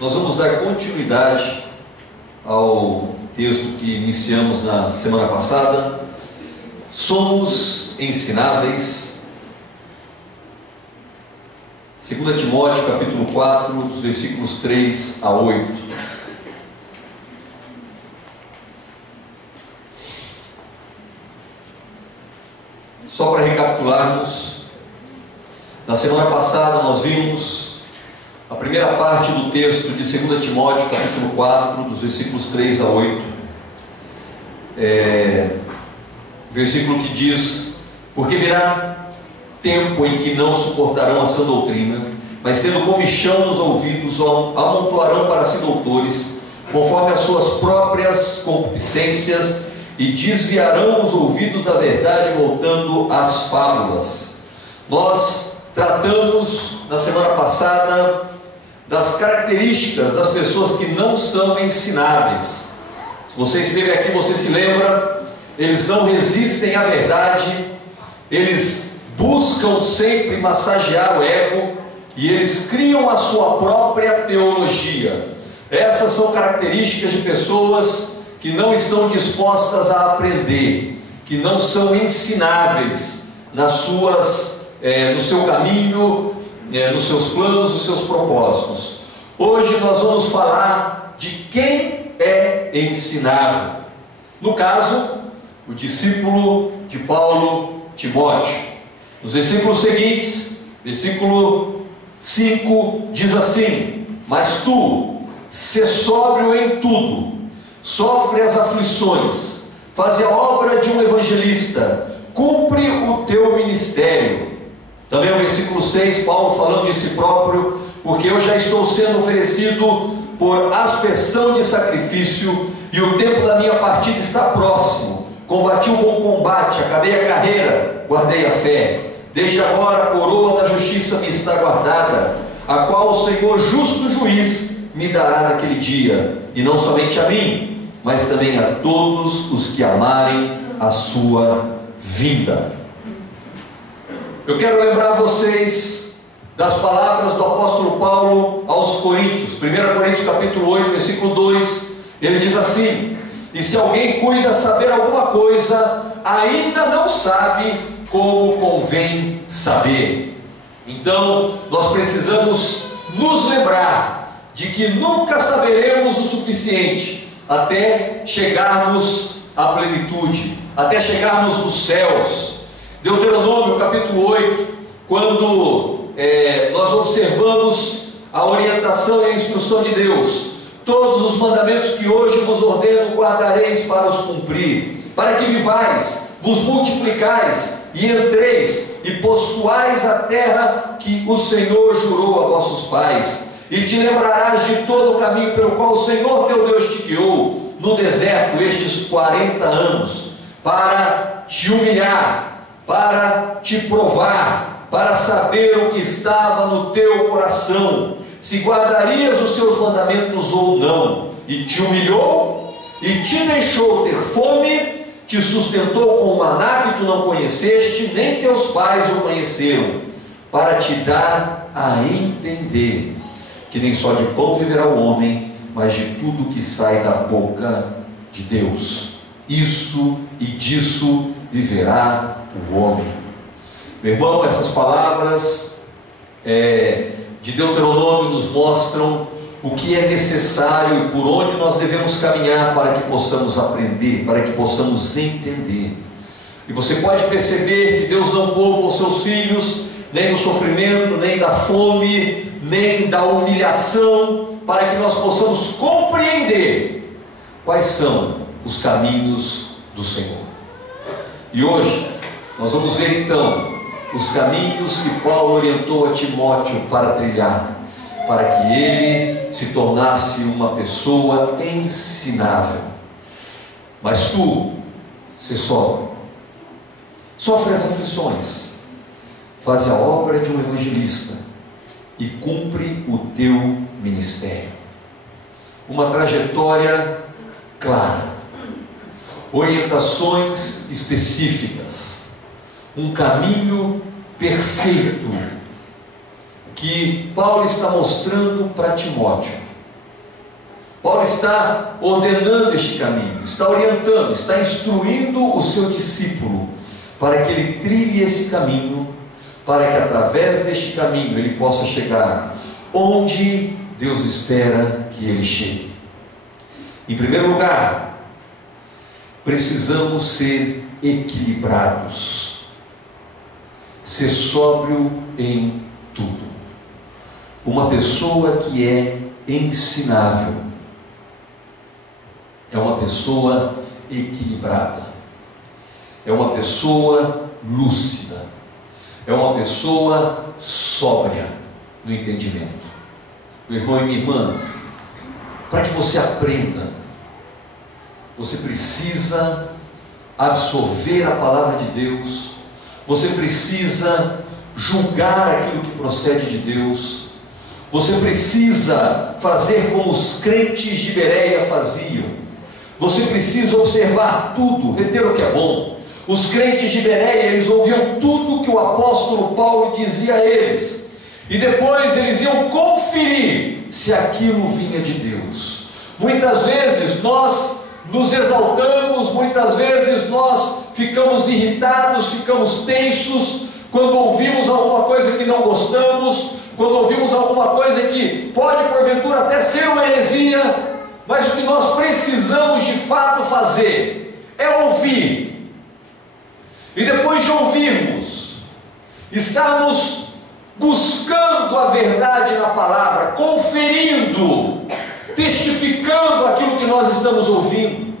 Nós vamos dar continuidade ao texto que iniciamos na semana passada. Somos ensináveis. 2 Timóteo capítulo 4, dos versículos 3 a 8. Só para recapitularmos, na semana passada nós vimos a primeira parte do texto de 2 Timóteo capítulo 4, dos versículos 3 a 8. Versículo que diz: porque virá tempo em que não suportarão a sã doutrina, mas tendo comichão nos ouvidos, amontoarão para si doutores, conforme as suas próprias concupiscências, e desviarão os ouvidos da verdade, voltando às fábulas. Nós tratamos na semana passada das características das pessoas que não são ensináveis. Se você esteve aqui, você se lembra, eles não resistem à verdade, eles buscam sempre massagear o ego e eles criam a sua própria teologia. Essas são características de pessoas que não estão dispostas a aprender, que não são ensináveis no seu caminho, nos seus planos, nos seus propósitos. Hoje nós vamos falar de quem é ensinável. No caso, o discípulo de Paulo, Timóteo. Nos versículos seguintes, versículo 5 diz assim: mas tu, sê sóbrio em tudo, sofre as aflições, faz a obra de um evangelista, cumpre o teu ministério. Também o versículo 6, Paulo falando de si próprio: porque eu já estou sendo oferecido por aspersão de sacrifício, e o tempo da minha partida está próximo. Combati o bom combate, acabei a carreira, guardei a fé. Desde agora a coroa da justiça me está guardada, a qual o Senhor justo juiz me dará naquele dia, e não somente a mim, mas também a todos os que amarem a sua vinda. Eu quero lembrar vocês das palavras do apóstolo Paulo aos Coríntios. 1 Coríntios capítulo 8, versículo 2, ele diz assim: e se alguém cuida saber alguma coisa, ainda não sabe como convém saber. Então nós precisamos nos lembrar de que nunca saberemos o suficiente até chegarmos à plenitude, até chegarmos nos céus. Deuteronômio capítulo 8, quando nós observamos a orientação e a instrução de Deus: todos os mandamentos que hoje vos ordeno guardareis para os cumprir, para que vivais, vos multiplicais e entreis e possuais a terra que o Senhor jurou a vossos pais, e te lembrarás de todo o caminho pelo qual o Senhor teu Deus te guiou no deserto estes 40 anos, para te humilhar, para te provar, para saber o que estava no teu coração, se guardarias os seus mandamentos ou não. E te humilhou e te deixou ter fome, te sustentou com maná que tu não conheceste, nem teus pais o conheceram, para te dar a entender que nem só de pão viverá o homem, mas de tudo que sai da boca de Deus. Isso e disso viverá o homem. Meu irmão, essas palavras de Deuteronômio nos mostram o que é necessário e por onde nós devemos caminhar para que possamos aprender, para que possamos entender. E você pode perceber que Deus não poupa os seus filhos, nem do sofrimento, nem da fome, nem da humilhação, para que nós possamos compreender quais são os caminhos do Senhor. E hoje nós vamos ver então os caminhos que Paulo orientou a Timóteo para trilhar, para que ele se tornasse uma pessoa ensinável. Mas tu, sê sóbrio, sofre as aflições, faz a obra de um evangelista e cumpre o teu ministério. Uma trajetória clara, orientações específicas, um caminho perfeito que Paulo está mostrando para Timóteo. Paulo está ordenando este caminho, está orientando, está instruindo o seu discípulo para que ele trilhe esse caminho, para que através deste caminho ele possa chegar onde Deus espera que ele chegue. Em primeiro lugar, precisamos ser equilibrados, ser sóbrio em tudo. Uma pessoa que é ensinável é uma pessoa equilibrada, é uma pessoa lúcida, é uma pessoa sóbria no entendimento. Meu irmão e minha irmã, para que você aprenda, você precisa absorver a palavra de Deus, você precisa julgar aquilo que procede de Deus, você precisa fazer como os crentes de Bereia faziam. Você precisa observar tudo, reter o que é bom. Os crentes de Bereia, eles ouviam tudo que o apóstolo Paulo dizia a eles, e depois eles iam conferir se aquilo vinha de Deus. Muitas vezes nós nos exaltamos, muitas vezes nós ficamos irritados, ficamos tensos quando ouvimos alguma coisa que não gostamos, quando ouvimos alguma coisa que pode porventura até ser uma heresia, mas o que nós precisamos de fato fazer é ouvir, e depois de ouvirmos, estarmos buscando a verdade na palavra, conferindo, testificando aquilo que nós estamos ouvindo,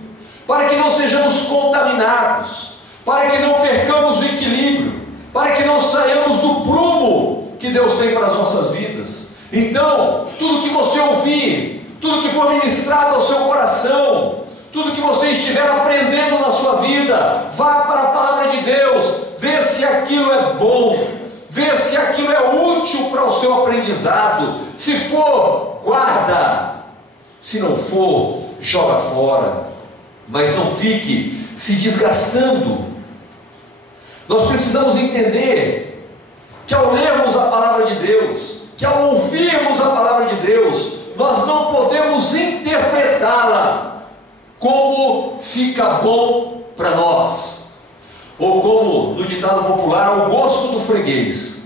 para que não sejamos contaminados, para que não percamos o equilíbrio, para que não saiamos do prumo que Deus tem para as nossas vidas. Então, tudo que você ouvir, tudo que for ministrado ao seu coração, tudo que você estiver aprendendo na sua vida, vá para a palavra de Deus, vê se aquilo é bom, vê se aquilo é útil para o seu aprendizado. Se for, guarda, se não for, joga fora, mas não fique se desgastando. Nós precisamos entender que ao lermos a palavra de Deus, que ao ouvirmos a palavra de Deus, nós não podemos interpretá-la como fica bom para nós, ou como no ditado popular, ao gosto do freguês.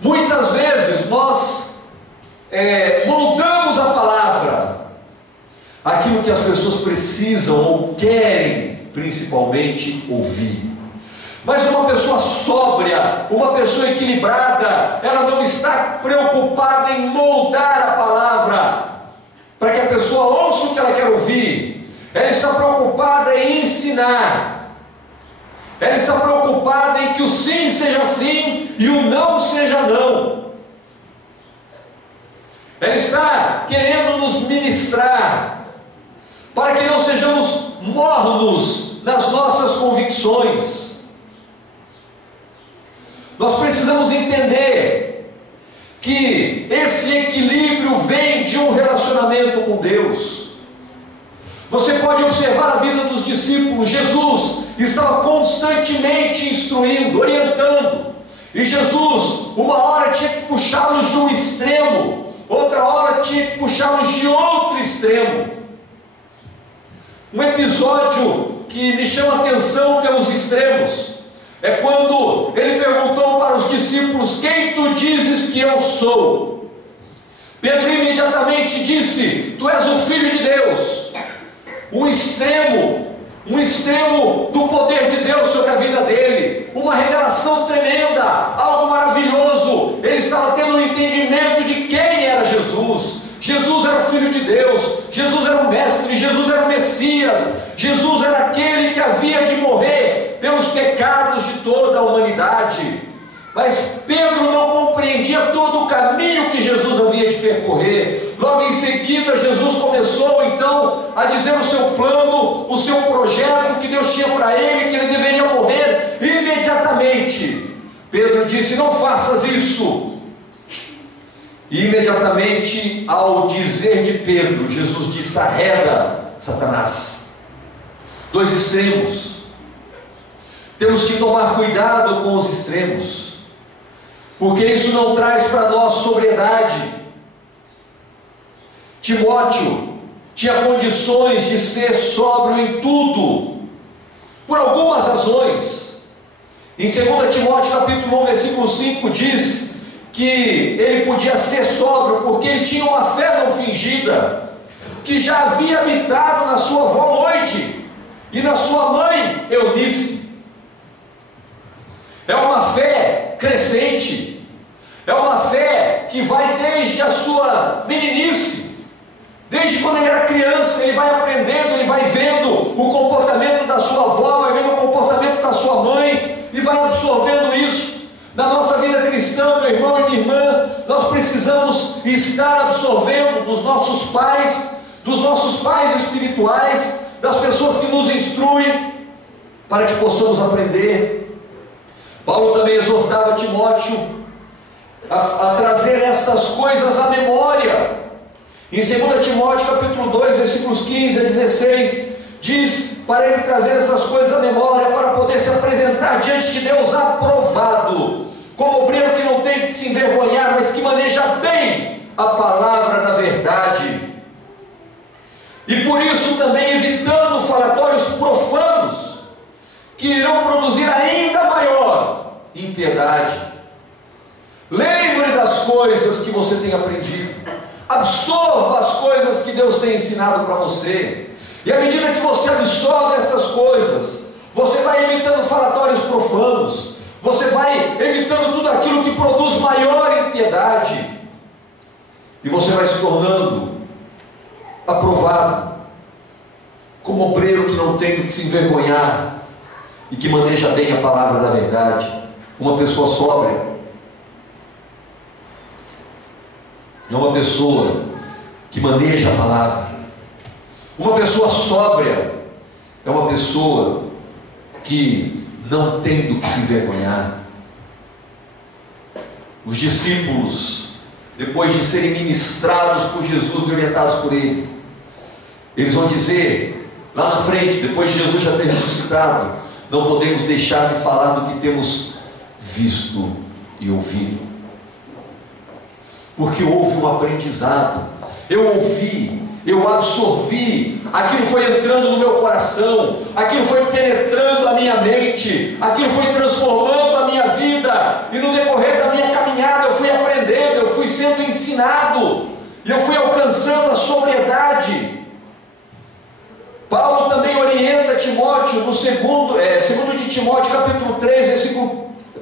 Muitas vezes nós moldamos a palavra aquilo que as pessoas precisam ou querem principalmente ouvir. Mas uma pessoa sóbria, uma pessoa equilibrada, ela não está preocupada em moldar a palavra para que a pessoa ouça o que ela quer ouvir. Ela está preocupada em ensinar, ela está preocupada em que o sim seja sim e o não seja não. Ela está querendo nos ministrar para que não sejamos mornos nas nossas convicções. Nós precisamos entender que esse equilíbrio vem de um relacionamento com Deus. Você pode observar a vida dos discípulos. Jesus estava constantemente instruindo, orientando, e Jesus, uma hora tinha que puxá-los de um extremo, outra hora tinha que puxá-los de outro extremo. Um episódio que me chama a atenção pelos extremos é quando ele perguntou para os discípulos: quem tu dizes que eu sou? Pedro imediatamente disse: tu és o Filho de Deus. Um extremo do poder de Deus sobre a vida dele, uma revelação tremenda, algo maravilhoso. Ele estava tendo um entendimento de quem era Jesus. Jesus era o Filho de Deus, Jesus era o Mestre, Jesus era o Messias, Jesus era aquele que havia de morrer pelos pecados de toda a humanidade. Mas Pedro não compreendia todo o caminho que Jesus havia de percorrer. Logo em seguida, Jesus começou então a dizer o seu plano, o seu projeto que Deus tinha para ele, que ele deveria morrer imediatamente. Pedro disse: não faças isso. E imediatamente, ao dizer de Pedro, Jesus disse: arreda, Satanás. Dois extremos. Temos que tomar cuidado com os extremos. porque isso não traz para nós sobriedade. Timóteo tinha condições de ser sóbrio em tudo, por algumas razões. Em 2 Timóteo capítulo 1, versículo 5 diz que ele podia ser sóbrio porque ele tinha uma fé não fingida, que já havia habitado na sua avó Loide e na sua mãe Eunice. É uma fé crescente, é uma fé que vai desde a sua meninice, desde quando ele era criança. Ele vai aprendendo, ele vai vendo o comportamento da sua avó, vai vendo o comportamento da sua mãe e vai absorvendo isso. Na nossa vida cristã, meu irmão e minha irmã, nós precisamos estar absorvendo dos nossos pais espirituais, das pessoas que nos instruem, para que possamos aprender. Paulo também exortava Timóteo a trazer estas coisas à memória. Em 2 Timóteo capítulo 2, versículos 15 a 16, diz para ele trazer essas coisas à memória, para poder se apresentar diante de Deus aprovado, como obreiro que não tem que se envergonhar, mas que maneja bem a palavra da verdade. E por isso também evitando falatórios profanos, que irão produzir ainda maior impiedade. Lembre das coisas que você tem aprendido, absorva as coisas que Deus tem ensinado para você, e à medida que você absorve essas coisas, você vai evitando falatórios profanos, você vai evitando tudo aquilo que produz maior impiedade, e você vai se tornando aprovado como obreiro que não tem que se envergonhar e que maneja bem a palavra da verdade. Uma pessoa sóbria é uma pessoa que maneja a palavra. Uma pessoa sóbria é uma pessoa que não tem do que se envergonhar. Os discípulos, depois de serem ministrados por Jesus e orientados por Ele, eles vão dizer lá na frente, depois de Jesus já ter ressuscitado: não podemos deixar de falar do que temos visto e ouvido, porque houve um aprendizado. Eu ouvi, eu absorvi, aquilo foi entrando no meu coração, aquilo foi penetrando a minha mente, aquilo foi transformando a minha vida, e no decorrer da minha caminhada eu fui aprendendo, eu fui sendo ensinado, e eu fui alcançando a sobriedade. Paulo também orienta Timóteo no segundo de Timóteo capítulo 3,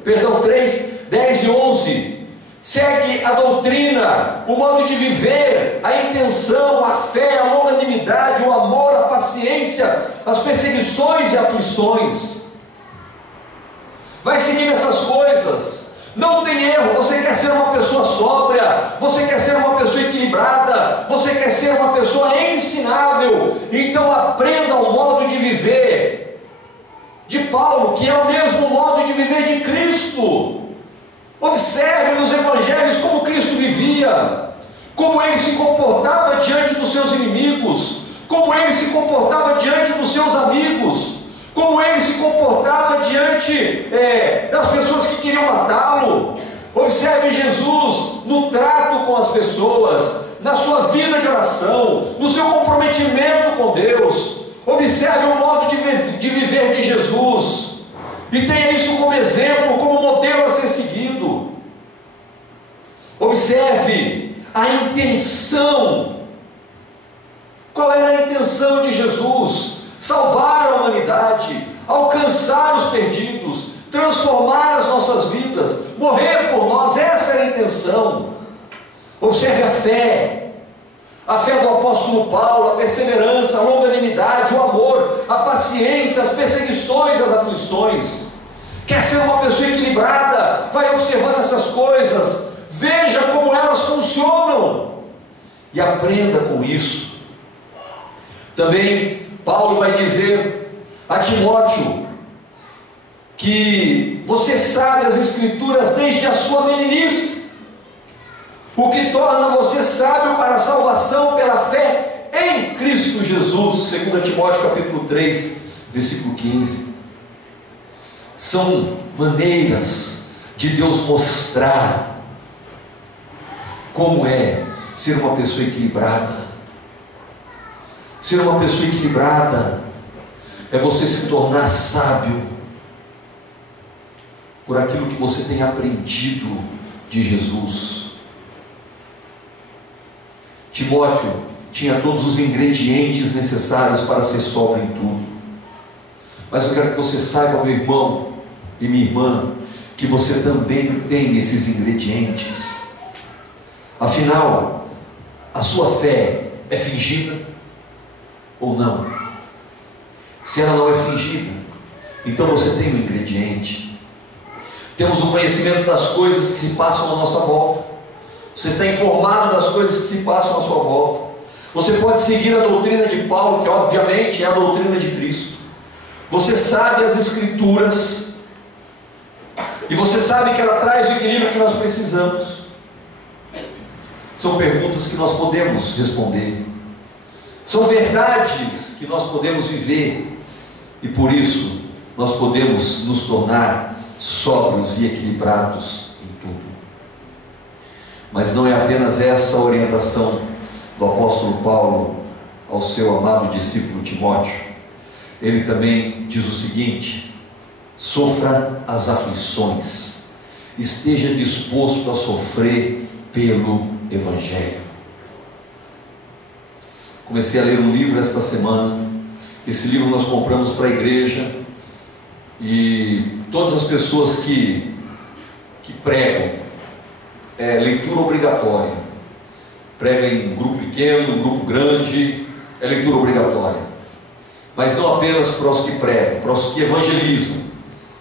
3, 10 e 11. Segue a doutrina, o modo de viver, a intenção, a fé, a longanimidade, o amor, a paciência, as perseguições e aflições. Vai seguindo essas coisas. Não tem erro. Você quer ser uma pessoa sóbria, você quer ser uma pessoa equilibrada, você quer ser uma pessoa ensinável, então aprenda o modo de viver de Paulo, que é o mesmo modo de viver de Cristo. Observe nos evangelhos como Cristo vivia, como ele se comportava diante dos seus inimigos, como ele se comportava diante dos seus amigos, como ele se comportava diante das pessoas que queriam matá-lo. Observe Jesus no trato com as pessoas, na sua vida de oração, no seu comprometimento com Deus. Observe o modo de viver de Jesus, e tenha isso como exemplo, como modelo a ser seguido. Observe a intenção. Qual era a intenção de Jesus? Salvar a humanidade, alcançar os perdidos, transformar as nossas vidas, morrer por nós. Essa era a intenção. Observe a fé do apóstolo Paulo, a perseverança, a longanimidade, o amor, a paciência, as perseguições, as aflições. Quer ser uma pessoa equilibrada? Vai observando essas coisas, veja como elas funcionam e aprenda com isso. Também Paulo vai dizer a Timóteo que você sabe as Escrituras desde a sua meninice, o que torna você sábio para a salvação pela fé em Cristo Jesus. 2 Timóteo capítulo 3, versículo 15. São maneiras de Deus mostrar como é ser uma pessoa equilibrada. Ser uma pessoa equilibrada é você se tornar sábio por aquilo que você tem aprendido de Jesus. Timóteo tinha todos os ingredientes necessários para ser sóbrio em tudo. Mas eu quero que você saiba, meu irmão e minha irmã, que você também tem esses ingredientes. Afinal, a sua fé é fingida ou não? Se ela não é fingida, então você tem um ingrediente. Temos o conhecimento das coisas que se passam à nossa volta. Você está informado das coisas que se passam à sua volta. Você pode seguir a doutrina de Paulo, que obviamente é a doutrina de Cristo. Você sabe as Escrituras, e você sabe que ela traz o equilíbrio que nós precisamos. São perguntas que nós podemos responder, são verdades que nós podemos viver, e por isso nós podemos nos tornar sóbrios e equilibrados em tudo. Mas não é apenas essa a orientação do apóstolo Paulo ao seu amado discípulo Timóteo. Ele também diz o seguinte: sofra as aflições, esteja disposto a sofrer pelo Evangelho. Comecei a ler um livro esta semana. Esse livro nós compramos para a igreja, e todas as pessoas que pregam leitura obrigatória, prega em grupo pequeno, grupo grande, é leitura obrigatória. Mas não apenas para os que pregam, para os que evangelizam,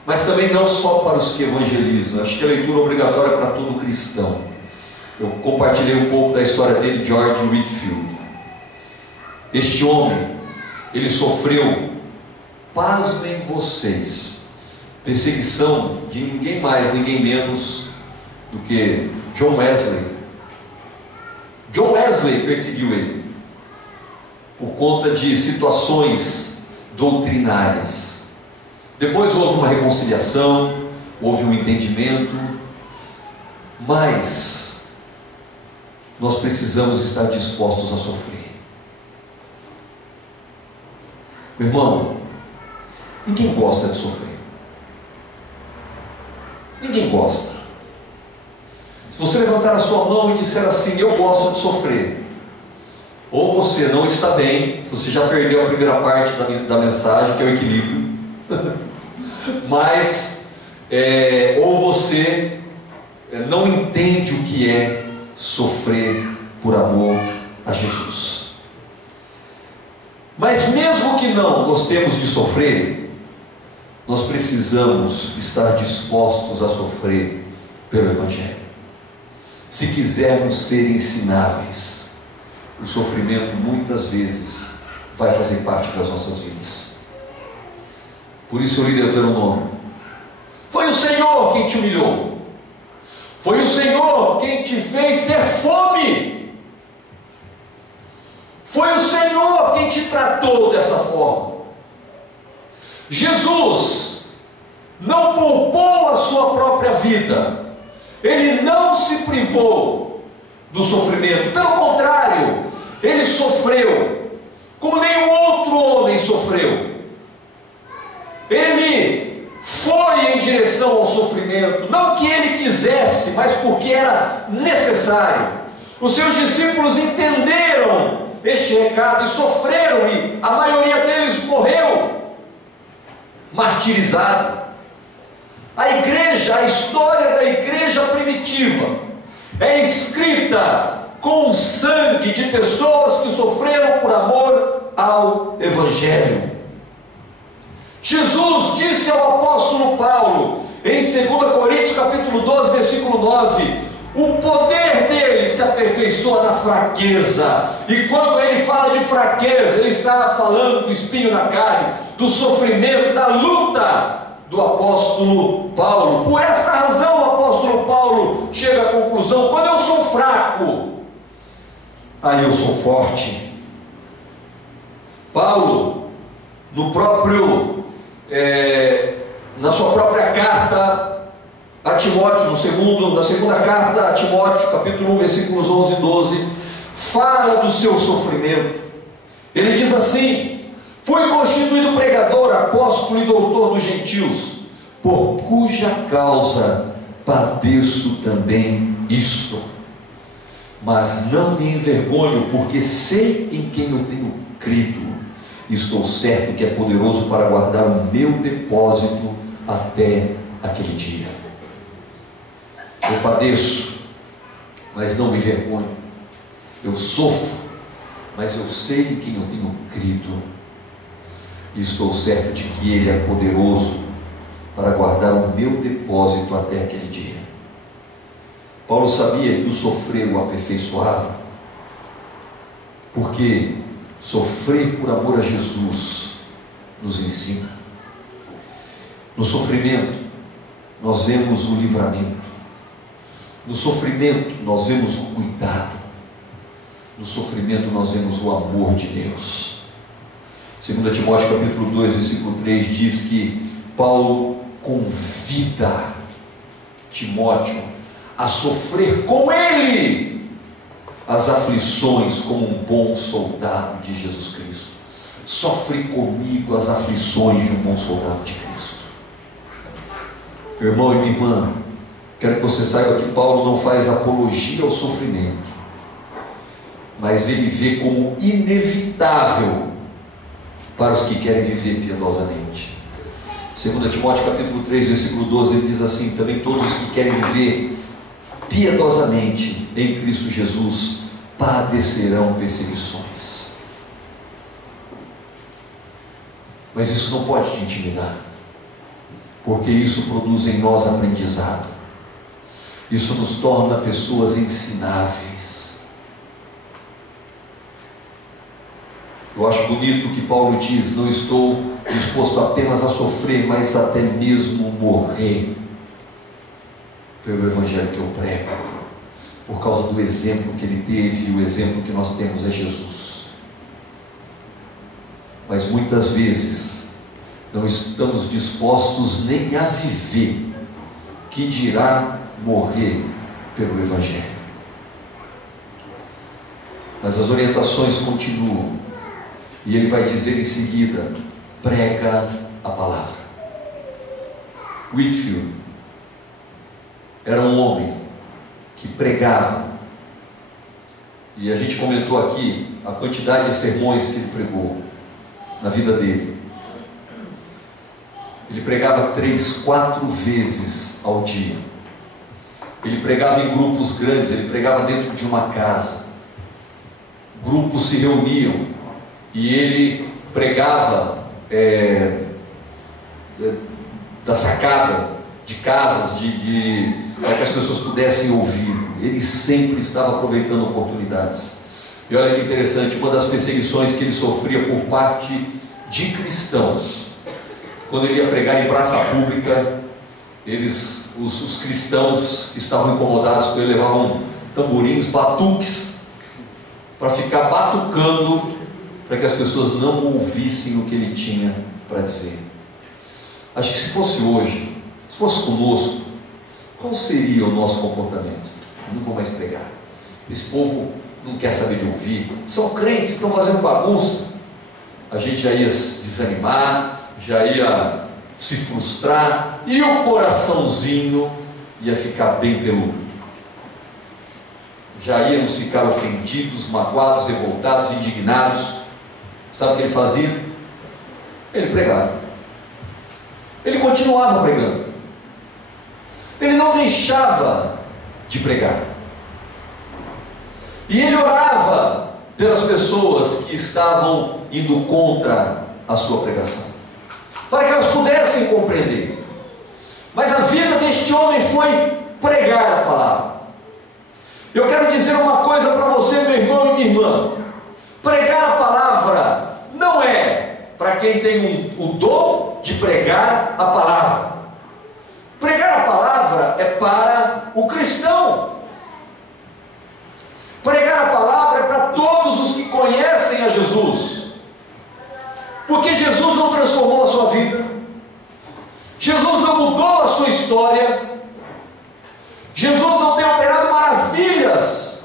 mas também não só para os que evangelizam. Acho que a leitura obrigatória é para todo cristão. Eu compartilhei um pouco da história dele, George Whitefield. Este homem, ele sofreu, pasmem vocês, perseguição de ninguém mais, ninguém menos do que John Wesley. John Wesley perseguiu ele por conta de situações doutrinárias. Depois houve uma reconciliação, houve um entendimento, mas nós precisamos estar dispostos a sofrer. Meu irmão, ninguém gosta de sofrer. Ninguém gosta. Se você levantar a sua mão e disser assim: eu gosto de sofrer, ou você não está bem, você já perdeu a primeira parte da mensagem, que é o equilíbrio. Mas ou você não entende o que é sofrer por amor a Jesus. Mas mesmo que não gostemos de sofrer, nós precisamos estar dispostos a sofrer pelo Evangelho. Se quisermos ser ensináveis, o sofrimento muitas vezes vai fazer parte das nossas vidas. Por isso eu li Deuteronômio: foi o Senhor quem te humilhou, foi o Senhor quem te fez ter fome, foi o Senhor quem te tratou dessa forma. Jesus não poupou a sua própria vida, Ele não se privou do sofrimento, pelo contrário, Ele sofreu como nenhum outro homem sofreu. Ele foi em direção ao sofrimento, não que Ele quisesse, mas porque era necessário. Os seus discípulos entenderam este recado e sofreram, e a maioria deles morreu martirizado. A igreja, a história da igreja primitiva é escrita com o sangue de pessoas que sofreram por amor ao Evangelho. Jesus disse ao apóstolo Paulo em 2 Coríntios capítulo 12, versículo 9: o poder dele se aperfeiçoa na fraqueza. E quando ele fala de fraqueza, ele está falando do espinho na carne, do sofrimento, da luta do apóstolo Paulo. Por esta razão o apóstolo Paulo chega à conclusão: quando eu sou fraco, aí eu sou forte. Paulo, na sua própria carta a Timóteo, na segunda carta a Timóteo, capítulo 1, versículos 11 e 12, fala do seu sofrimento. Ele diz assim: fui constituído pregador, apóstolo e doutor dos gentios, por cuja causa padeço também isto. Mas não me envergonho, porque sei em quem eu tenho crido. Estou certo que é poderoso para guardar o meu depósito até aquele dia. Eu padeço, mas não me envergonho. Eu sofro, mas eu sei em quem eu tenho crido. E estou certo de que Ele é poderoso para guardar o meu depósito até aquele dia. Paulo sabia que o sofrer o aperfeiçoava, porque sofrer por amor a Jesus nos ensina. No sofrimento nós vemos o livramento, no sofrimento nós vemos o cuidado, no sofrimento nós vemos o amor de Deus. 2 Timóteo capítulo 2, versículo 3 diz que Paulo convida Timóteo a sofrer com ele as aflições como um bom soldado de Jesus Cristo. Sofre comigo as aflições de um bom soldado de Cristo. Meu irmão e minha irmã, quero que você saiba que Paulo não faz apologia ao sofrimento, mas ele vê como inevitável para os que querem viver piedosamente. 2 Timóteo capítulo 3, versículo 12, ele diz assim: também todos os que querem viver piedosamente em Cristo Jesus padecerão perseguições. Mas isso não pode te intimidar, porque isso produz em nós aprendizado, isso nos torna pessoas ensináveis. Eu acho bonito que Paulo diz: não estou disposto apenas a sofrer, mas até mesmo morrer pelo evangelho que eu prego, por causa do exemplo que ele teve. E o exemplo que nós temos é Jesus. Mas muitas vezes não estamos dispostos nem a viver, que dirá morrer pelo evangelho. Mas as orientações continuam, e ele vai dizer em seguida: prega a palavra. Whitefield era um homem que pregava, e a gente comentou aqui a quantidade de sermões que ele pregou na vida dele. Ele pregava 3, 4 vezes ao dia. Ele pregava em grupos grandes, ele pregava dentro de uma casa. Grupos se reuniam e ele pregava da sacada de casas, para que as pessoas pudessem ouvir. Ele sempre estava aproveitando oportunidades. E olha que interessante, uma das perseguições que ele sofria por parte de cristãos, quando ele ia pregar em praça pública, os cristãos que estavam incomodados com ele levavam tamborins, batuques, para ficar batucando, para que as pessoas não ouvissem o que ele tinha para dizer. Acho que se fosse hoje, se fosse conosco, qual seria o nosso comportamento? Eu não vou mais pregar, esse povo não quer saber de ouvir, são crentes, estão fazendo bagunça. A gente já ia se desanimar, já ia se frustrar, e o coraçãozinho ia ficar bem peludo. Já íamos ficar ofendidos, magoados, revoltados, indignados. Sabe o que ele fazia? Ele pregava. Ele continuava pregando. Ele não deixava de pregar. E ele orava pelas pessoas que estavam indo contra a sua pregação, para que elas pudessem compreender. Mas a vida deste homem foi pregar a palavra. Eu quero dizer uma coisa para você, meu irmão e minha irmã: pregar a palavra não é para quem tem o dom de pregar a palavra. Pregar a palavra é para o cristão. Pregar a palavra é para todos os que conhecem a Jesus, porque Jesus não transformou a sua vida, Jesus não mudou a sua história, dias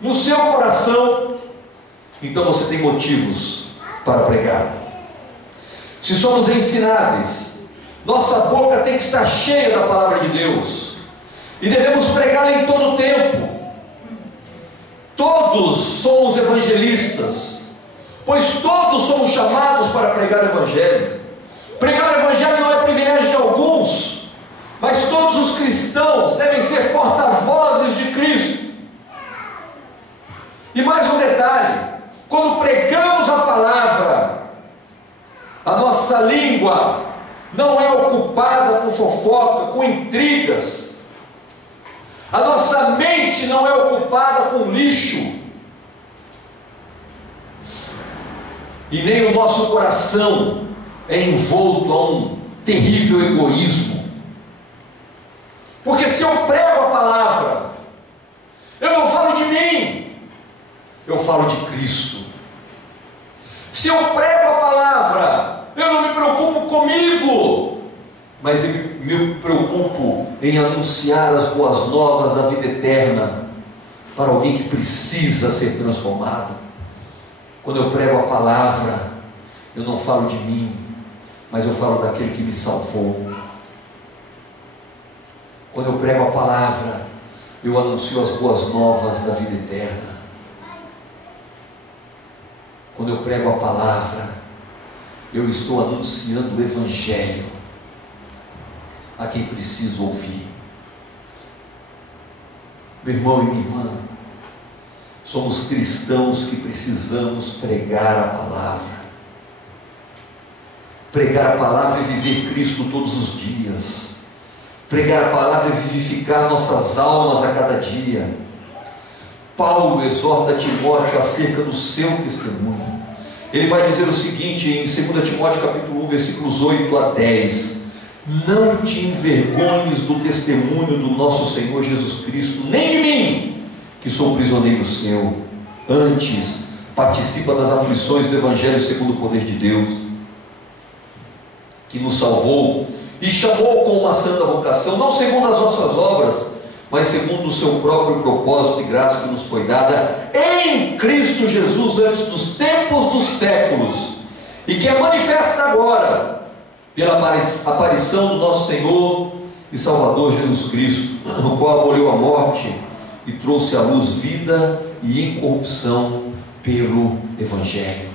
no seu coração, então você tem motivos para pregar. Se somos ensináveis, nossa boca tem que estar cheia da palavra de Deus, e devemos pregá-la em todo o tempo. Todos somos evangelistas, pois todos somos chamados para pregar o Evangelho. Pregar o Evangelho não é privilégio de alguns, mas todos os cristãos devem ser porta-vozes de Cristo. E mais um detalhe: quando pregamos a palavra, a nossa língua não é ocupada com fofoca, com intrigas. A nossa mente não é ocupada com lixo. E nem o nosso coração é envolto a um terrível egoísmo. Porque se eu prego a palavra, eu não falo de mim, eu falo de Cristo. Se eu prego a palavra, eu não me preocupo comigo, mas eu me preocupo em anunciar as boas novas da vida eterna para alguém que precisa ser transformado. Quando eu prego a palavra, eu não falo de mim, mas eu falo daquele que me salvou. Quando eu prego a palavra, eu anuncio as boas novas da vida eterna. Quando eu prego a palavra, eu estou anunciando o Evangelho a quem precisa ouvir. Meu irmão e minha irmã, somos cristãos que precisamos pregar a palavra. Pregar a palavra e viver Cristo todos os dias. Pregar a palavra e vivificar nossas almas a cada dia. Paulo exorta Timóteo acerca do seu testemunho. Ele vai dizer o seguinte em 2 Timóteo capítulo 1, versículos 8 a 10: não te envergonhes do testemunho do nosso Senhor Jesus Cristo, nem de mim, que sou prisioneiro seu. Antes, participa das aflições do Evangelho segundo o poder de Deus, que nos salvou e chamou com uma santa vocação, não segundo as nossas obras, mas segundo o seu próprio propósito e graça que nos foi dada em Cristo Jesus antes dos tempos dos séculos, e que é manifesta agora pela aparição do nosso Senhor e Salvador Jesus Cristo, o qual aboliu a morte e trouxe à luz vida e incorrupção pelo Evangelho.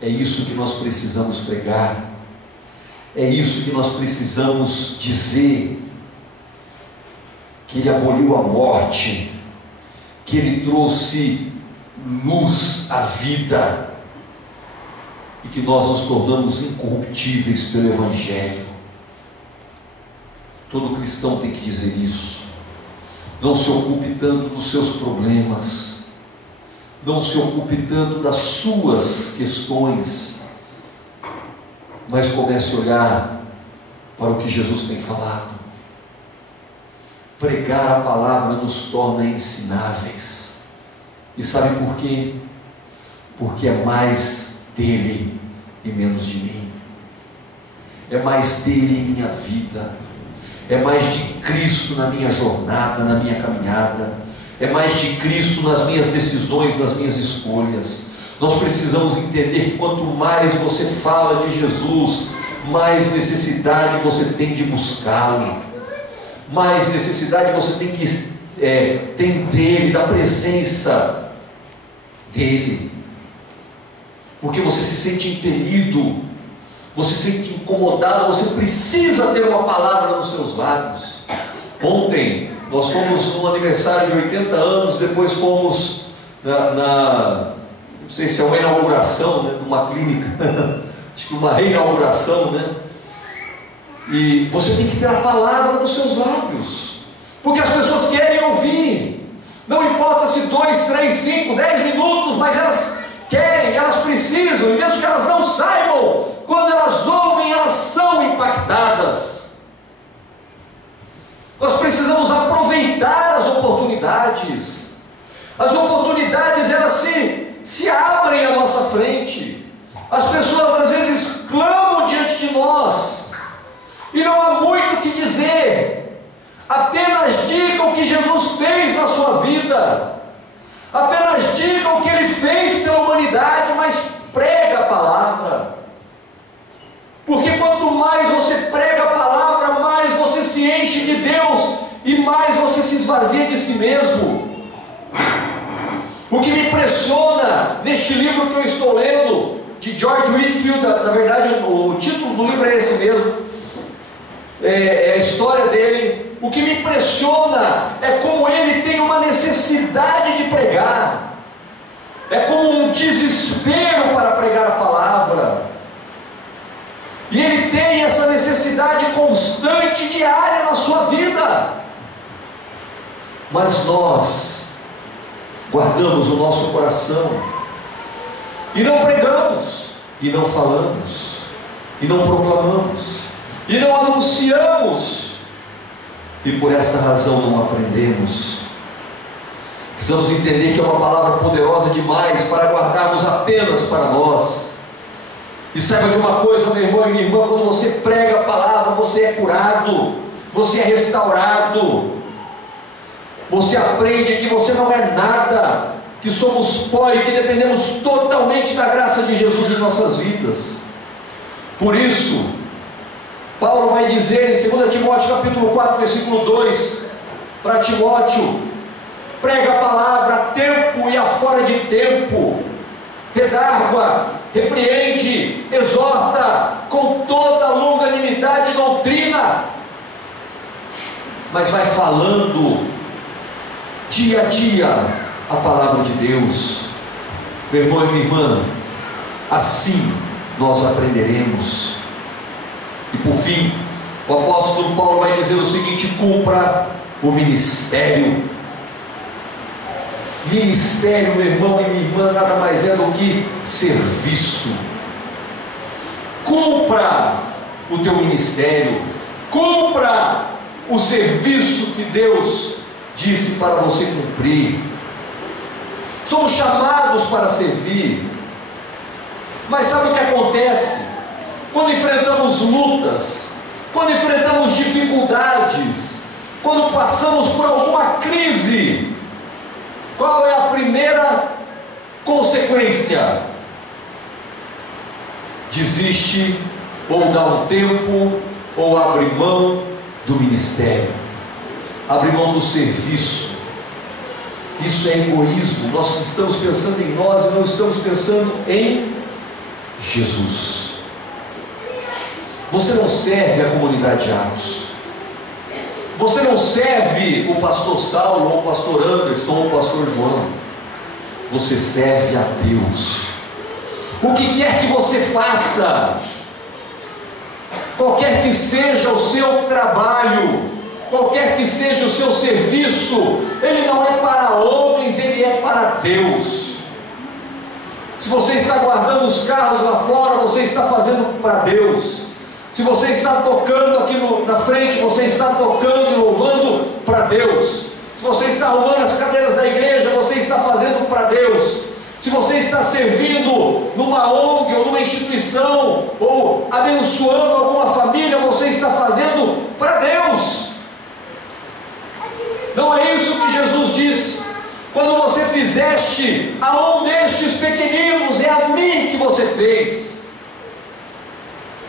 É isso que nós precisamos pregar, é isso que nós precisamos dizer, que Ele aboliu a morte, que Ele trouxe luz à vida, e que nós nos tornamos incorruptíveis pelo Evangelho. Todo cristão tem que dizer isso. Não se ocupe tanto dos seus problemas, não se ocupe tanto das suas questões, mas comece a olhar para o que Jesus tem falado. Pregar a palavra nos torna ensináveis. E sabe por quê? Porque é mais dele e menos de mim. É mais dele em minha vida. É mais de Cristo na minha jornada, na minha caminhada. É mais de Cristo nas minhas decisões, nas minhas escolhas. Nós precisamos entender que quanto mais você fala de Jesus, mais necessidade você tem de buscá-lo, mais necessidade você tem que tem dele, da presença dele, porque você se sente impelido, você se sente incomodado, você precisa ter uma palavra nos seus lábios. Ontem nós fomos num aniversário de 80 anos, depois fomos não sei se é uma inauguração, né, numa clínica, acho que uma reinauguração, né? E você tem que ter a palavra nos seus lábios, porque as pessoas querem ouvir, não importa se 2, 3, 5, 10 minutos, mas elas querem, elas precisam, e mesmo que elas não saibam, quando elas ouvem, elas são impactadas. Nós precisamos aproveitar as oportunidades. As oportunidades, elas se abrem à nossa frente. As pessoas às vezes clamam diante de nós, e não há muito o que dizer. Apenas Apenas diga o que Jesus fez na sua vida. Apenas diga o que Ele fez pela humanidade, mas prega a palavra. Porque quanto mais você prega a palavra, mais você se enche de Deus e mais você se esvazia de si mesmo. O que me impressiona neste livro que eu estou lendo, de George Whitefield, na verdade o título do livro é esse mesmo, é a história dele. O que me impressiona é como ele tem uma necessidade de pregar, é como um desespero para pregar a palavra, e ele tem essa necessidade constante, diária na sua vida. Mas nós guardamos o nosso coração e não pregamos, e não falamos, e não proclamamos, e não anunciamos, e por esta razão não aprendemos. Precisamos entender que é uma palavra poderosa demais para guardarmos apenas para nós. E saiba de uma coisa, meu irmão e minha irmã, quando você prega a palavra, você é curado, você é restaurado, você aprende que você não é nada, que somos pó e que dependemos totalmente da graça de Jesus em nossas vidas. Por isso, Paulo vai dizer em 2 Timóteo capítulo 4, versículo 2, para Timóteo: prega a palavra a tempo e a fora de tempo, redargua, repreende, exorta com toda longanimidade e doutrina. Mas vai falando dia a dia a palavra de Deus. Meu irmão e minha irmã, assim nós aprenderemos. E por fim, o apóstolo Paulo vai dizer o seguinte: cumpra o ministério. Ministério, meu irmão e minha irmã, nada mais é do que serviço. Cumpra o teu ministério, cumpra o serviço que Deus disse para você cumprir. Somos chamados para servir, mas sabe o que acontece? Quando enfrentamos lutas, quando enfrentamos dificuldades, quando passamos por alguma crise, qual é a primeira consequência? Desiste, ou dá um tempo, ou abre mão do ministério, abre mão do serviço. Isso é egoísmo. Nós estamos pensando em nós e não estamos pensando em Jesus. Você não serve a comunidade de Atos, você não serve o pastor Saulo, ou o pastor Anderson, ou o pastor João. Você serve a Deus. O que quer que você faça, qualquer que seja o seu trabalho, qualquer que seja o seu serviço, ele não é para homens, ele é para Deus. Se você está guardando os carros lá fora, você está fazendo para Deus. Se você está tocando aqui na frente, você está tocando e louvando para Deus. Se você está arrumando as cadeiras da igreja, você está fazendo para Deus. Se você está servindo numa ONG ou numa instituição, ou abençoando alguma família, você está fazendo para Deus. Não é isso que Jesus disse: quando você fizeste a um destes pequeninos, é a mim que você fez.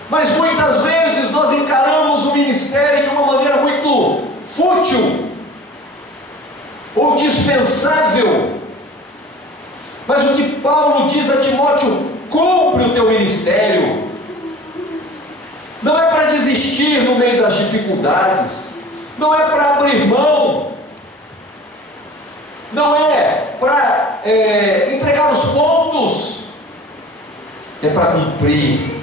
Mas muitas vezes nós encaramos o ministério de uma maneira muito fútil ou dispensável. Mas o que Paulo diz a Timóteo: cumpre o teu ministério. Não é para desistir no meio das dificuldades, não é para abrir mão, não é para entregar os pontos, é para cumprir.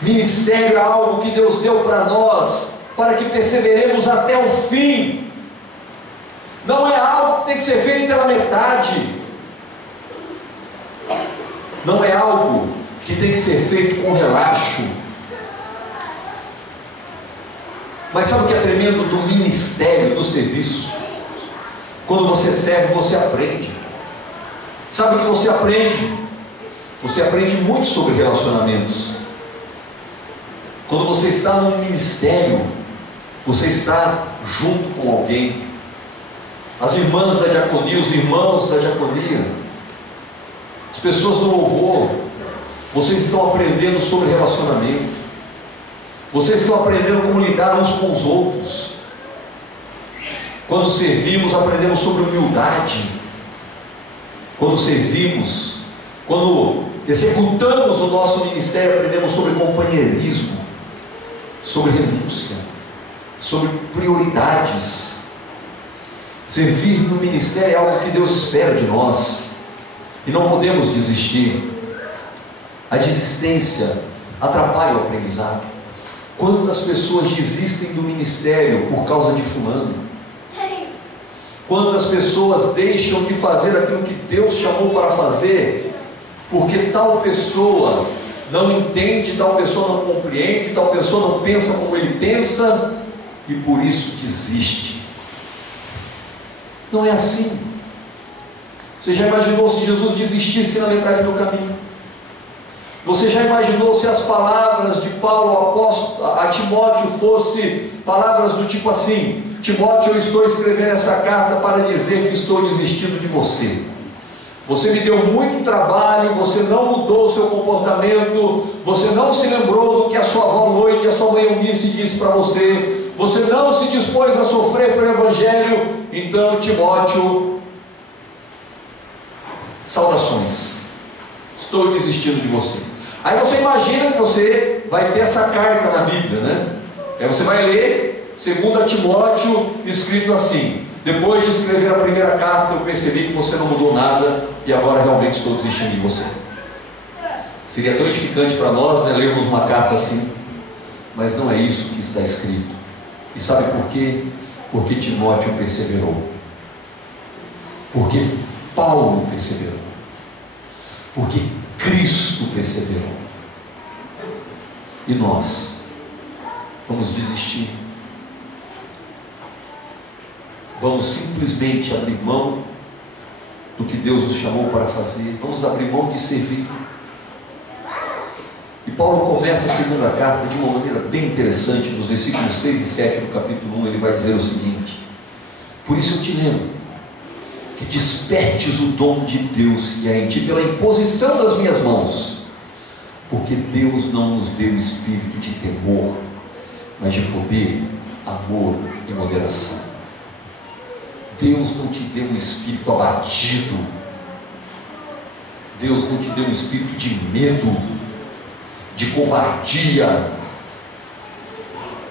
Ministério é algo que Deus deu para nós, para que perseveremos até o fim. Não é algo que tem que ser feito pela metade. Não é algo que tem que ser feito com relaxo. Mas sabe o que é tremendo do ministério, do serviço? Quando você serve, você aprende. Sabe o que você aprende? Você aprende muito sobre relacionamentos. Quando você está no ministério, você está junto com alguém. As irmãs da diaconia, os irmãos da diaconia, as pessoas do louvor, vocês estão aprendendo sobre relacionamento, vocês estão aprendendo como lidar uns com os outros. Quando servimos, aprendemos sobre humildade. Quando servimos, quando executamos o nosso ministério, aprendemos sobre companheirismo, sobre renúncia, sobre prioridades. Servir no ministério é algo que Deus espera de nós, e não podemos desistir. A desistência atrapalha o aprendizado. Quantas pessoas desistem do ministério por causa de fulano? Quantas pessoas deixam de fazer aquilo que Deus chamou para fazer, porque tal pessoa não entende, tal pessoa não compreende, tal pessoa não pensa como ele pensa, e por isso desiste. Não é assim. Você já imaginou se Jesus desistisse na metade do caminho? Você já imaginou se as palavras de Paulo apóstolo a Timóteo fossem palavras do tipo assim: Timóteo, eu estou escrevendo essa carta para dizer que estou desistindo de você. Você me deu muito trabalho, você não mudou o seu comportamento, você não se lembrou do que a sua avó Loide e a sua mãe Eunice disse para você, você não se dispôs a sofrer pelo Evangelho. Então, Timóteo, saudações, estou desistindo de você. Aí você imagina que você vai ter essa carta na Bíblia, né? Aí você vai ler 2 Timóteo, escrito assim: depois de escrever a primeira carta, eu percebi que você não mudou nada e agora realmente estou desistindo de você. Seria tão edificante para nós, né, lermos uma carta assim, mas não é isso que está escrito. E sabe por quê? Porque Timóteo perseverou, porque Paulo perseverou, porque Cristo perseverou. E nós vamos desistir? Vamos simplesmente abrir mão do que Deus nos chamou para fazer? Vamos abrir mão de servir? E Paulo começa a segunda carta de uma maneira bem interessante. Nos versículos 6 e 7 do capítulo 1, ele vai dizer o seguinte: por isso eu te lembro que despertes o dom de Deus que há em ti pela imposição das minhas mãos, porque Deus não nos deu espírito de temor, mas de poder, amor e moderação. Deus não te deu um espírito abatido, Deus não te deu um espírito de medo, de covardia.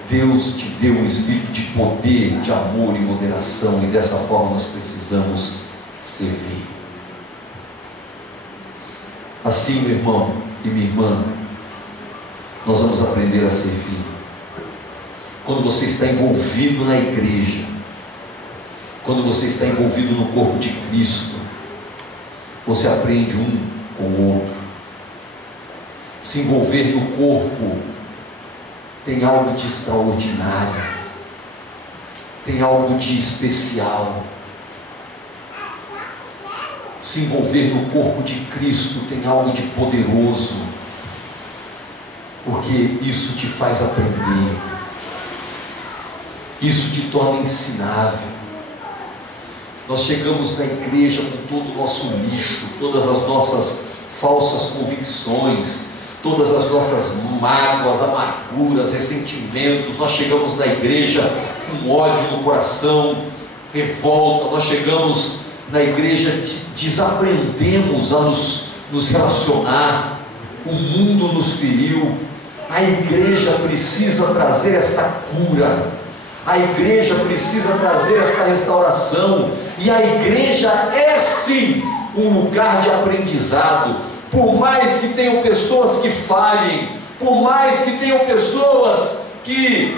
Deus te deu um espírito de poder, de amor e moderação, e dessa forma nós precisamos servir. Assim, meu irmão e minha irmã, nós vamos aprender a servir. Quando você está envolvido na igreja, quando você está envolvido no corpo de Cristo, você aprende um com o outro. Se envolver no corpo tem algo de extraordinário, tem algo de especial. Se envolver no corpo de Cristo tem algo de poderoso, porque isso te faz aprender, isso te torna ensinável. Nós chegamos na igreja com todo o nosso lixo, todas as nossas falsas convicções, todas as nossas mágoas, amarguras, ressentimentos. Nós chegamos na igreja com ódio no coração, revolta. Nós chegamos na igreja, desaprendemos a nos relacionar, o mundo nos feriu. A igreja precisa trazer esta cura, a igreja precisa trazer esta restauração, e a igreja é sim um lugar de aprendizado. Por mais que tenham pessoas que falhem, por mais que tenham pessoas que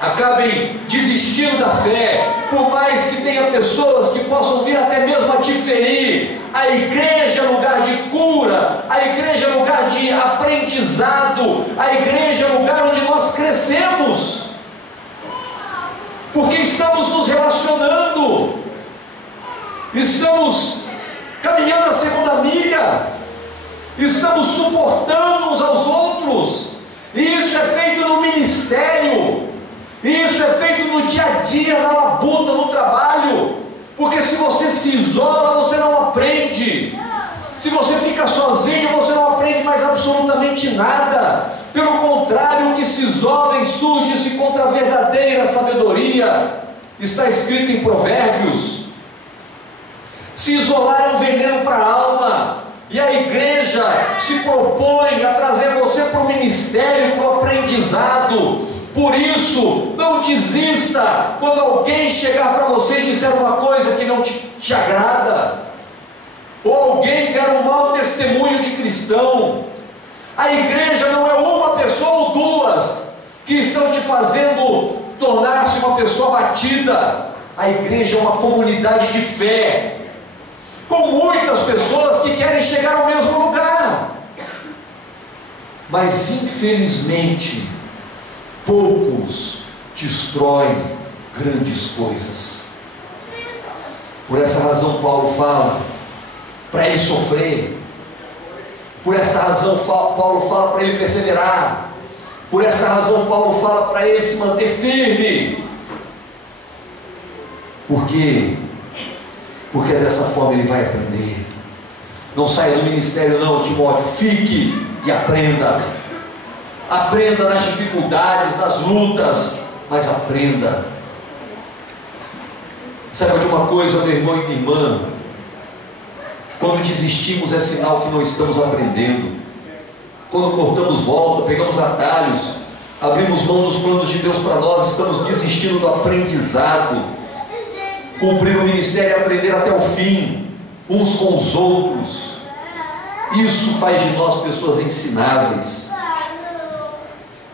acabem desistindo da fé, por mais que tenha pessoas que possam vir até mesmo a te ferir, a igreja é lugar de cura, a igreja é lugar de aprendizado, a igreja é lugar onde nós crescemos, porque estamos nos relacionando, estamos caminhando a segunda milha, estamos suportando uns aos outros, e isso é feito no ministério. Isso é feito no dia a dia, na labuta, no trabalho. Porque se você se isola, você não aprende. Se você fica sozinho, você não aprende mais absolutamente nada. Pelo contrário, o que se isola insurge-se contra a verdadeira sabedoria. Está escrito em Provérbios. Se isolar é um veneno para a alma. E a igreja se propõe a trazer você para o ministério, para o aprendizado. Por isso, não desista quando alguém chegar para você e disser uma coisa que não te agrada, ou alguém der um mau testemunho de cristão. A igreja não é uma pessoa ou duas que estão te fazendo tornar-se uma pessoa batida. A igreja é uma comunidade de fé, com muitas pessoas que querem chegar ao mesmo lugar, mas infelizmente poucos destroem grandes coisas. Por essa razão Paulo fala para ele sofrer. Por esta razão Paulo fala para ele perseverar. Por esta razão Paulo fala para ele se manter firme. Por quê? Porque dessa forma ele vai aprender. Não saia do ministério não, Timóteo. Fique e aprenda. Aprenda nas dificuldades, nas lutas, mas aprenda. Saiba de uma coisa, meu irmão e minha irmã: quando desistimos é sinal que não estamos aprendendo. Quando cortamos volta, pegamos atalhos, abrimos mão dos planos de Deus para nós, estamos desistindo do aprendizado. Cumprir o ministério e aprender até o fim, uns com os outros. Isso faz de nós pessoas ensináveis.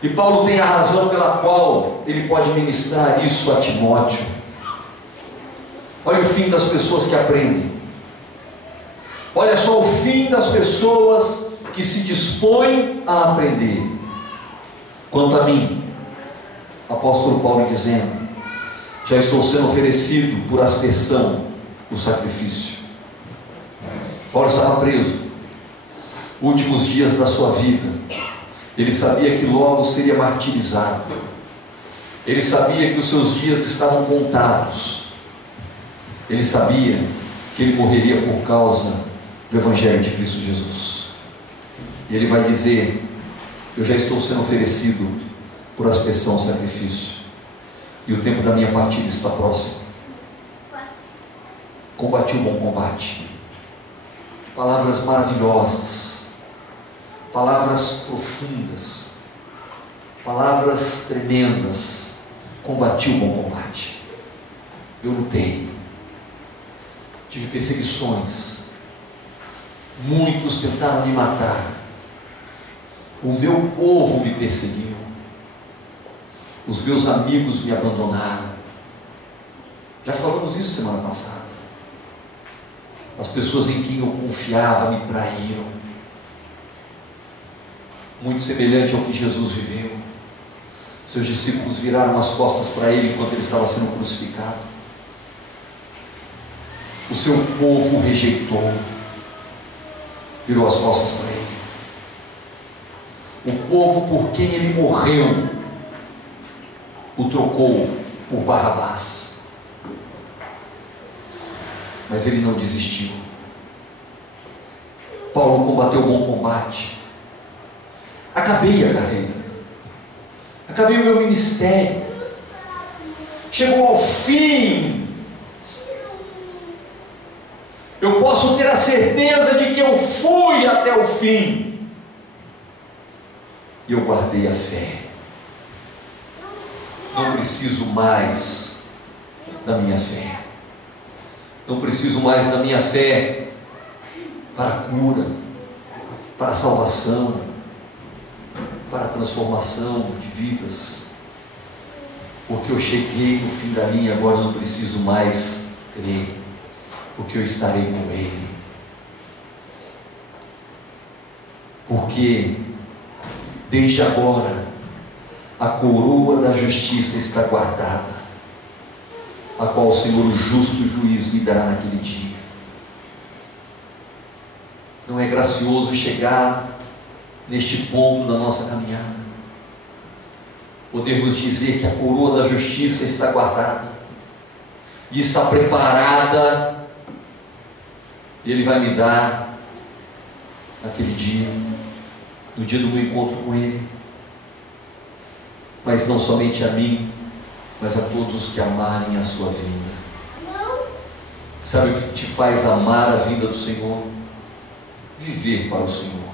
E Paulo tem a razão pela qual ele pode ministrar isso a Timóteo. Olha o fim das pessoas que aprendem. Olha só o fim das pessoas que se dispõem a aprender. Quanto a mim, apóstolo Paulo dizendo: já estou sendo oferecido por aspersão o sacrifício. Paulo estava preso, últimos dias da sua vida. Ele sabia que logo seria martirizado. Ele sabia que os seus dias estavam contados. Ele sabia que ele morreria por causa do Evangelho de Cristo Jesus. E ele vai dizer: eu já estou sendo oferecido por aspersão o sacrifício, e o tempo da minha partida está próximo. Combati o bom combate. Palavras maravilhosas, palavras profundas, palavras tremendas. Combati o bom combate. Eu lutei. Tive perseguições. Muitos tentaram me matar. O meu povo me perseguiu. Os meus amigos me abandonaram. Já falamos isso semana passada. As pessoas em quem eu confiava me traíram. Muito semelhante ao que Jesus viveu. Seus discípulos viraram as costas para ele enquanto ele estava sendo crucificado. O seu povo o rejeitou, virou as costas para ele. O povo por quem ele morreu o trocou por Barrabás. Mas ele não desistiu. Paulo combateu o bom combate. Acabei a carreira. Acabei o meu ministério. Chegou ao fim. Eu posso ter a certeza de que eu fui até o fim. E eu guardei a fé. Não preciso mais da minha fé. Não preciso mais da minha fé para a cura, para a salvação, para a transformação de vidas. Porque eu cheguei no fim da linha, agora eu não preciso mais crer, porque eu estarei com Ele. Porque desde agora a coroa da justiça está guardada, a qual o Senhor, o justo juiz, me dará naquele dia. Não é gracioso chegar neste ponto da nossa caminhada? podermos dizer que a coroa da justiça está guardada e está preparada, e Ele vai me dar naquele dia, no dia do meu encontro com Ele. Mas não somente a mim, mas a todos os que amarem a sua vinda. Sabe o que te faz amar a vinda do Senhor? Viver para o Senhor.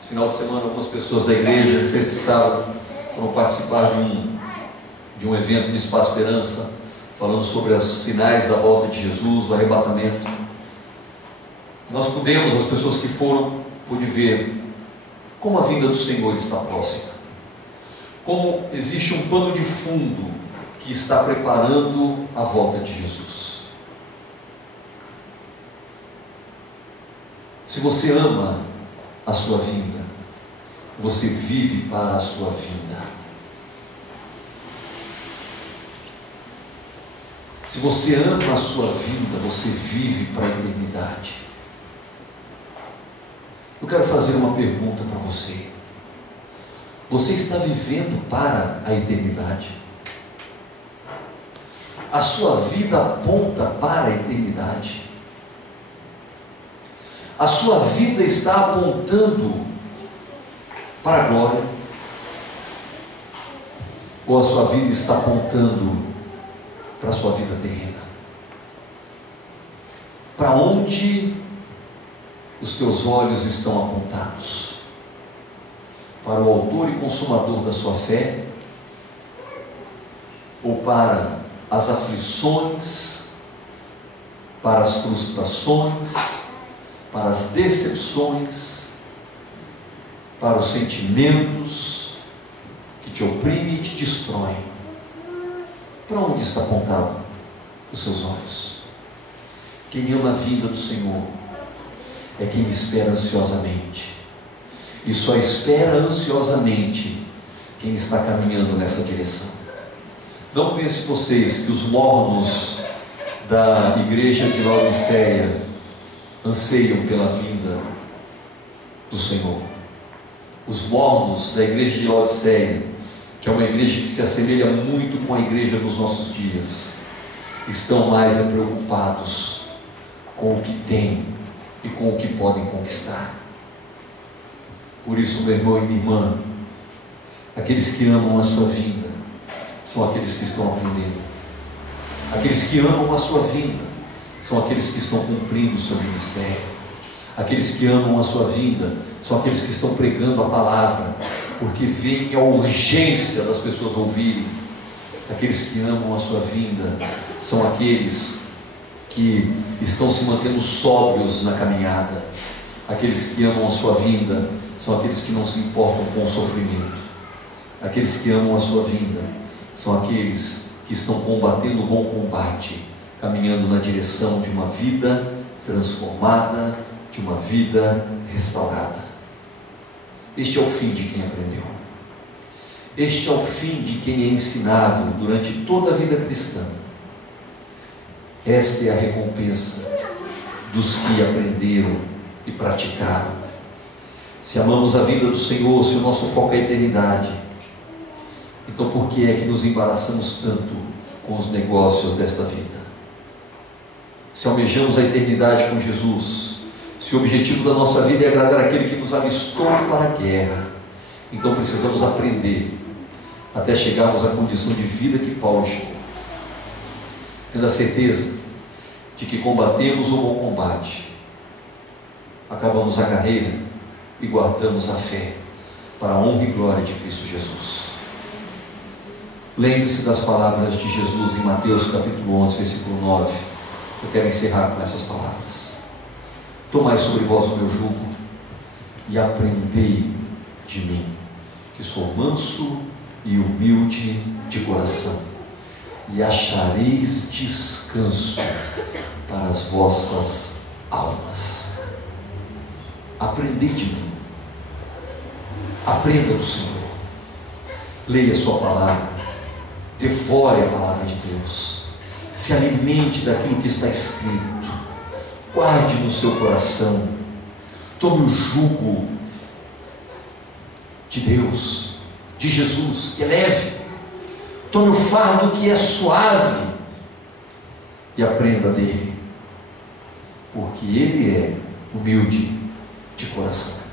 No final de semana, algumas pessoas da igreja, sexta e sábado, foram participar de um evento no Espaço Esperança, falando sobre os sinais da volta de Jesus, o arrebatamento. Nós pudemos, as pessoas que foram, pude ver como a vinda do Senhor está próxima, como existe um pano de fundo que está preparando a volta de Jesus. Se você ama a sua vinda, você vive para a sua vinda. Se você ama a sua vinda, você vive para a eternidade. Eu quero fazer uma pergunta para você. Você está vivendo para a eternidade? A sua vida aponta para a eternidade? A sua vida está apontando para a glória? Ou a sua vida está apontando para a sua vida terrena? Para onde os teus olhos estão apontados? Para o autor e consumador da sua fé? Ou para as aflições, para as frustrações, para as decepções, para os sentimentos que te oprimem e te destroem? Para onde está apontado os seus olhos? Quem ama a vinda do Senhor é quem espera ansiosamente. E só espera ansiosamente quem está caminhando nessa direção. Não pense vocês que os mornos da igreja de Laodiceia anseiam pela vinda do Senhor. Os mornos da igreja de Laodiceia, que é uma igreja que se assemelha muito com a igreja dos nossos dias, estão mais preocupados com o que têm e com o que podem conquistar. Por isso, meu irmão e minha irmã, aqueles que amam a sua vinda são aqueles que estão aprendendo. Aqueles que amam a sua vinda são aqueles que estão cumprindo o seu ministério. Aqueles que amam a sua vinda são aqueles que estão pregando a palavra, porque veem a urgência das pessoas ouvirem. Aqueles que amam a sua vinda são aqueles que estão se mantendo sóbrios na caminhada. Aqueles que amam a sua vinda são aqueles que não se importam com o sofrimento. Aqueles que amam a sua vinda são aqueles que estão combatendo o bom combate, caminhando na direção de uma vida transformada, de uma vida restaurada. Este é o fim de quem aprendeu. Este é o fim de quem é ensinável durante toda a vida cristã. Esta é a recompensa dos que aprenderam e praticaram. Se amamos a vida do Senhor, se o nosso foco é a eternidade, então por que é que nos embaraçamos tanto com os negócios desta vida? Se almejamos a eternidade com Jesus, se o objetivo da nossa vida é agradar aquele que nos alistou para a guerra, então precisamos aprender até chegarmos à condição de vida que Paulo chegou, tendo a certeza de que combatemos o bom combate, acabamos a carreira e guardamos a fé para a honra e glória de Cristo Jesus. Lembre-se das palavras de Jesus em Mateus capítulo 11, versículo 9. Eu quero encerrar com essas palavras: tomai sobre vós o meu jugo e aprendei de mim, que sou manso e humilde de coração, e achareis descanso para as vossas almas. Aprendei de mim. Aprenda do Senhor. Leia a sua palavra. Devore a palavra de Deus. Se alimente daquilo que está escrito. Guarde no seu coração. Tome o jugo de Deus, de de Jesus, que é leve. Tome o fardo que é suave e aprenda dele, porque ele é humilde de coração.